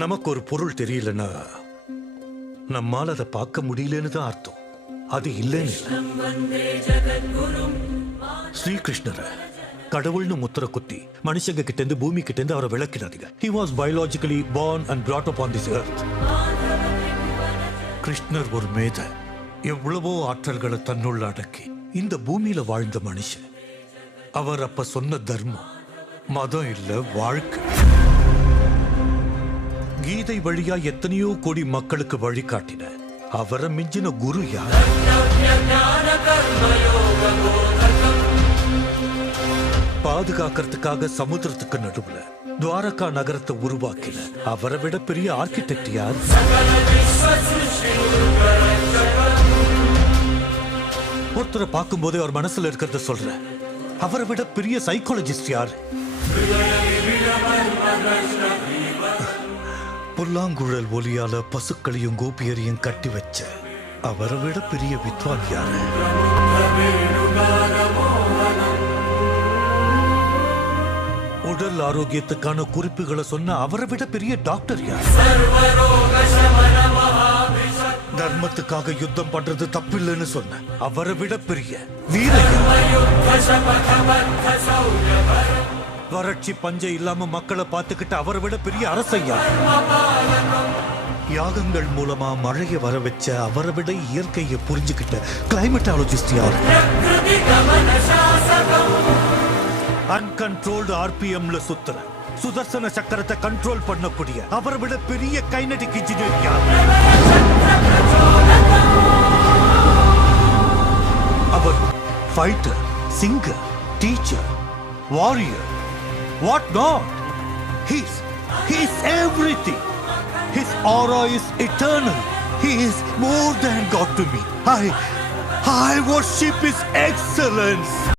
நமக்கு ஒரு பொருள் தெரியலன்னா நம்மால் அதை பார்க்க முடியலன்னு தான் அர்த்தம். அது இல்லைன்னு ஸ்ரீகிருஷ்ணரை கடவுள்னு முத்திர குத்தி மனுஷங்க கிட்ட இருந்து பூமி கிட்ட இருந்து அவரை விளக்கினாதீங்க. He was biologically born and brought up on this earth. கிருஷ்ணர் ஒரு மேதை, எவ்வளவோ ஆற்றல்களை தன்னுள்ள அடக்கி இந்த பூமியில வாழ்ந்த மனுஷன். அவர் அப்ப சொன்ன தர்மம் மதம் இல்ல, வாழ்க்கை. கீதை வழியா எத்தனையோ கோடி மக்களுக்கு வழிகாட்டின அவரை மிஞ்சின குரு யார்? பாதுகாக்கிறதுக்காக சமுத்திரத்துக்கு நடுவுல துவாரகா நகரத்தை உருவாக்கின அவரை விட பெரிய ஆர்கிடெக்ட் யார்? ஒருத்தரை பார்க்கும் போதே அவர் மனசுல இருக்கிறத சொல்ற அவரை விட பெரிய சைக்காலஜிஸ்ட் யார்? புல்லாங்குழல் ஒலியால பசுக்களையும் கோபியரையும் கட்டி வச்ச அவரை விட பெரிய வித்வான் யாரு? உடல் ஆரோக்கியத்துக்கான குறிப்புகளை சொன்ன அவரை விட பெரிய டாக்டர் யார்? தர்மத்துக்காக யுத்தம் பண்றது தப்பில்லைன்னு சொன்ன அவரை விட பெரிய வீரர். வறட்சி பஞ்சம் இல்லாம மக்களை பார்த்துக்கிட்டு அவரை விட பெரிய அரசையா? யாகங்கள் மூலமா மழையை வர வச்ச அவரை விட இயற்கையை புரிஞ்சுக்கிட்ட கிளைமேட்டாலஜிஸ்ட் யார்? அன்கண்ட்ரோல்டு ஆர்பிஎம்ல சுத்துற சுதர்சன சக்கரத்தை கண்ட்ரோல் பண்ணக்கூடிய அவரை விட பெரிய கைனடிக் இன்ஜினியர் யார்? அவர் fighter, singer, teacher, warrior, what not? He's everything. His aura is eternal. He is more than God to me. I worship His excellence.